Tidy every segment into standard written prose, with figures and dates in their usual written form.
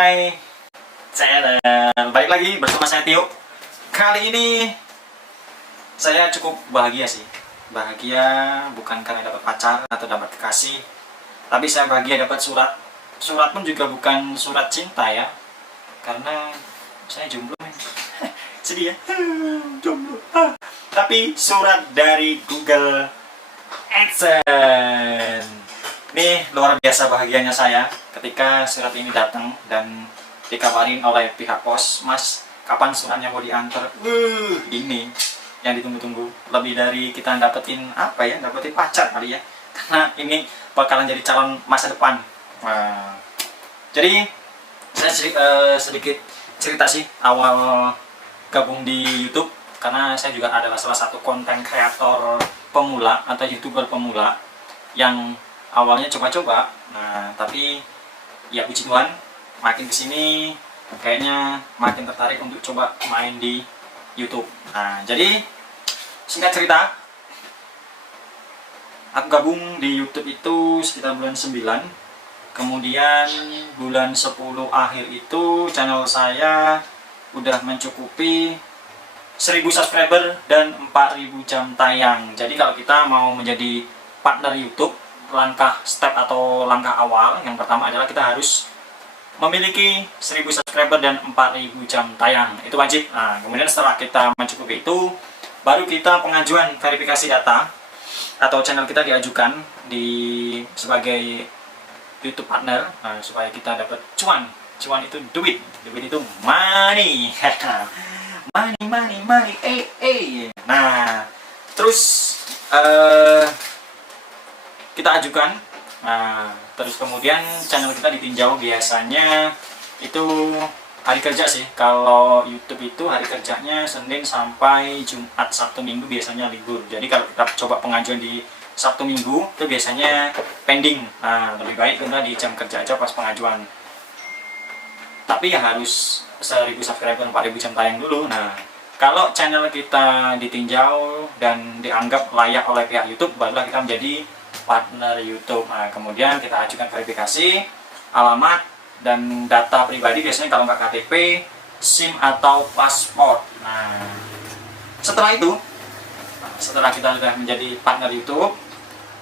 my channel. Balik lagi bersama saya Tio. Kali ini saya cukup bahagia sih. Bahagia bukan karena dapat pacar atau dapat kekasih, tapi saya bahagia dapat surat. Surat pun juga bukan surat cinta ya, karena saya jomblo men. Sedih ya, jomblo. Tapi surat dari Google AdSense. Ini luar biasa bahagianya saya ketika surat ini datang dan dikabarin oleh pihak pos, Mas, kapan suratnya mau diantar? Ini yang ditunggu-tunggu. Lebih dari kita dapetin apa ya? Dapetin pacar kali ya. Karena ini bakalan jadi calon masa depan. Jadi saya sedikit cerita sih awal gabung di YouTube, karena saya juga adalah salah satu konten kreator pemula atau YouTuber pemula yang awalnya coba-coba. Nah, tapi ya puji Tuhan, makin kesini kayaknya makin tertarik untuk coba main di YouTube. Nah, jadi singkat cerita, aku gabung di YouTube itu sekitar bulan 9. Kemudian bulan 10 akhir itu channel saya udah mencukupi 1000 subscriber dan 4000 jam tayang. Jadi kalau kita mau menjadi partner YouTube, langkah step atau langkah awal yang pertama adalah kita harus memiliki 1000 subscriber dan 4000 jam tayang. Itu wajib. Nah, kemudian setelah kita mencukupi itu, baru kita pengajuan verifikasi data atau channel kita diajukan sebagai YouTube partner, supaya kita dapat cuan. Cuan itu duit, duit itu money. money, Nah, terus kita ajukan. Nah, terus kemudian channel kita ditinjau. Biasanya itu hari kerja sih. Kalau YouTube itu hari kerjanya Senin sampai Jumat, Sabtu Minggu biasanya libur. Jadi kalau kita coba pengajuan di Sabtu Minggu itu biasanya pending. Nah, lebih baik kita di jam kerja aja pas pengajuan. Tapi ya harus 1000 subscriber, 4000 jam tayang dulu. Nah, kalau channel kita ditinjau dan dianggap layak oleh pihak YouTube, barulah kita menjadi partner YouTube. Nah, kemudian kita ajukan verifikasi alamat dan data pribadi, biasanya kalau nggak KTP, SIM atau paspor. Nah, setelah itu, setelah kita sudah menjadi partner YouTube,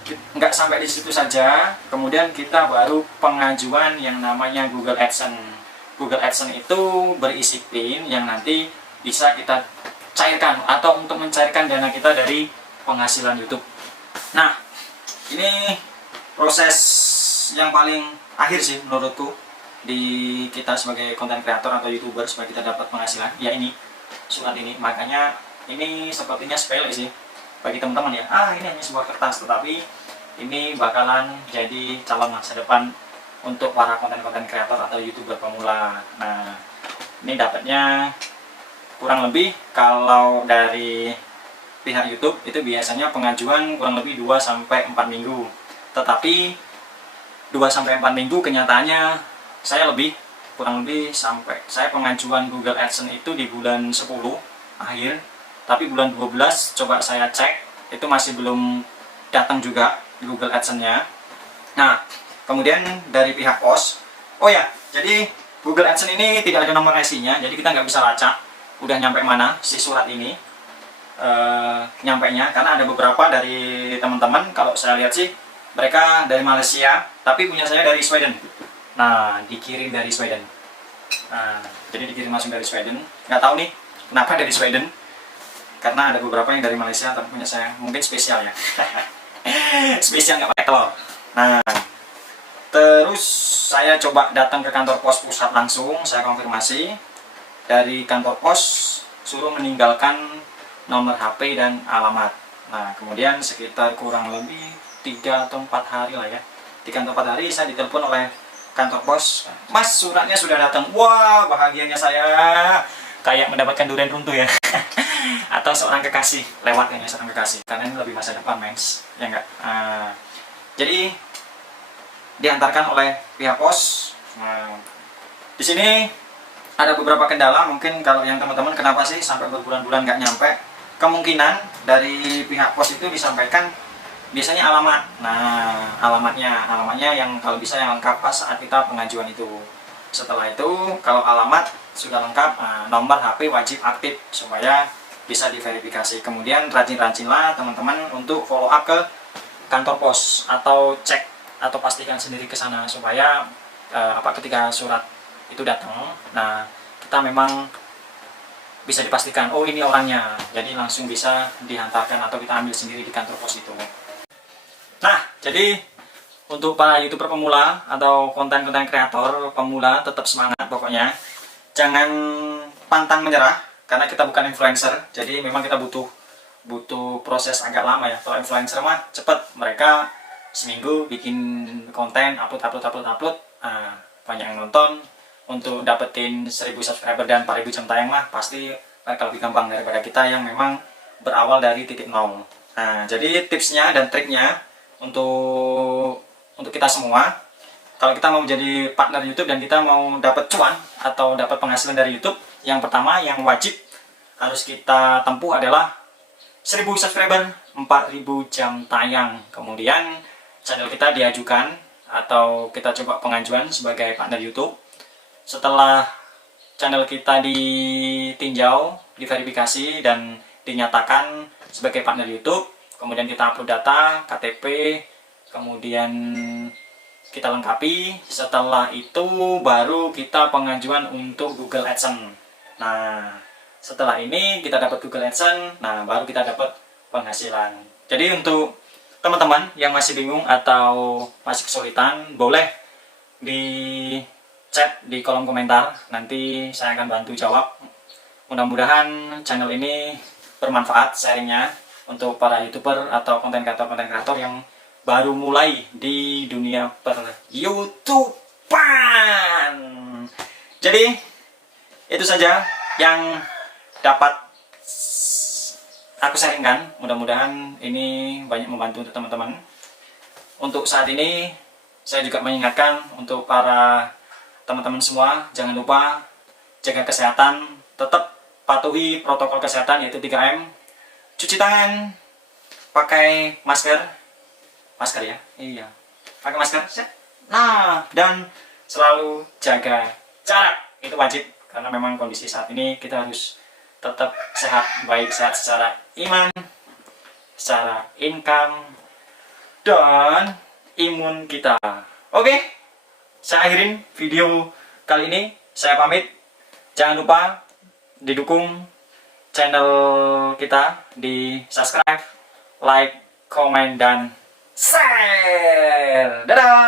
nggak sampai di situ saja, kemudian kita baru pengajuan yang namanya Google AdSense. Google AdSense itu berisi PIN yang nanti bisa kita cairkan atau untuk mencairkan dana kita dari penghasilan YouTube. Nah, ini proses yang paling akhir sih menurutku di kita sebagai konten kreator atau YouTuber supaya kita dapat penghasilan. Ya ini surat ini, makanya ini sepertinya sepele sih bagi teman-teman ya. Ini hanya sebuah kertas, tetapi ini bakalan jadi calon masa depan untuk para konten-konten kreator atau YouTuber pemula. Nah, ini dapatnya kurang lebih kalau dari pihak YouTube itu biasanya pengajuan kurang lebih 2-4 minggu. Tetapi 2-4 minggu kenyataannya saya kurang lebih sampai saya pengajuan Google AdSense itu di bulan 10 akhir, tapi bulan 12 coba saya cek itu masih belum datang juga Google AdSense-nya. Nah, kemudian dari pihak pos, jadi Google AdSense ini tidak ada nomor resinya, jadi kita nggak bisa lacak udah nyampe mana si surat ini nyampainya, karena ada beberapa dari teman-teman, kalau saya lihat sih mereka dari Malaysia, tapi punya saya dari Sweden. Nah, dikirim dari Sweden. Nah, jadi dikirim langsung dari Sweden. Nggak tahu nih kenapa dari Sweden, karena ada beberapa yang dari Malaysia, tapi punya saya mungkin spesial ya. Spesial nggak pakai telur. Nah, terus saya coba datang ke kantor pos pusat langsung, saya konfirmasi. Dari kantor pos suruh meninggalkan nomor HP dan alamat. Nah, kemudian sekitar kurang lebih 3 atau 4 hari lah ya. 3 atau 4 hari saya ditelepon oleh kantor pos, Mas, suratnya sudah datang. Wah, bahagianya saya kayak mendapatkan durian runtuh ya. Atau seorang kekasih lewat ya, seorang kekasih, karena ini lebih masa depan mens, ya enggak. Jadi diantarkan oleh pihak pos. Di sini ada beberapa kendala, mungkin kalau yang teman-teman kenapa sih sampai berbulan-bulan nggak nyampe, kemungkinan dari pihak pos itu disampaikan biasanya alamat. Nah, alamatnya yang kalau bisa yang lengkap pas saat kita pengajuan itu. Setelah itu kalau alamat sudah lengkap, nomor HP wajib aktif supaya bisa diverifikasi. Kemudian rajin-rajinlah teman-teman untuk follow up ke kantor pos atau cek atau pastikan sendiri ke sana supaya ketika surat itu datang, nah kita memang bisa dipastikan oh ini orangnya, jadi langsung bisa dihantarkan atau kita ambil sendiri di kantor pos itu. Nah, jadi untuk para YouTuber pemula atau konten-konten kreator pemula, tetap semangat pokoknya. Jangan pantang menyerah karena kita bukan influencer. Jadi memang kita butuh proses agak lama ya. Kalau influencer mah cepet, mereka seminggu bikin konten, upload, banyak yang nonton. Untuk dapetin 1000 subscriber dan 4000 jam tayang mah pasti bakal lebih gampang daripada kita yang memang berawal dari titik nol. Nah, jadi tipsnya dan triknya untuk kita semua, kalau kita mau menjadi partner YouTube dan kita mau dapat cuan atau dapat penghasilan dari YouTube, yang pertama yang wajib harus kita tempuh adalah 1000 subscriber, 4000 jam tayang. Kemudian channel kita diajukan atau kita coba pengajuan sebagai partner YouTube. Setelah channel kita ditinjau, diverifikasi dan dinyatakan sebagai partner YouTube, kemudian kita upload data, KTP, kemudian kita lengkapi. Setelah itu baru kita pengajuan untuk Google AdSense. Nah, setelah ini kita dapat Google AdSense, nah baru kita dapat penghasilan. Jadi untuk teman-teman yang masih bingung atau masih kesulitan, boleh di chat di kolom komentar, nanti saya akan bantu jawab. Mudah-mudahan channel ini bermanfaat sharingnya untuk para YouTuber atau konten kreator yang baru mulai di dunia per-YouTubean. Jadi itu saja yang dapat aku sharingkan. Mudah-mudahan ini banyak membantu untuk teman-teman. Untuk saat ini saya juga mengingatkan untuk para teman-teman semua, jangan lupa jaga kesehatan, tetap patuhi protokol kesehatan yaitu 3M, cuci tangan, pakai masker ya, iya, pakai masker, nah, dan selalu jaga jarak, itu wajib, karena memang kondisi saat ini kita harus tetap sehat, baik sehat secara iman, secara income, dan imun kita. Oke? Saya akhirin video kali ini, saya pamit. Jangan lupa didukung channel kita, di subscribe, like, komen, dan share. Dadah!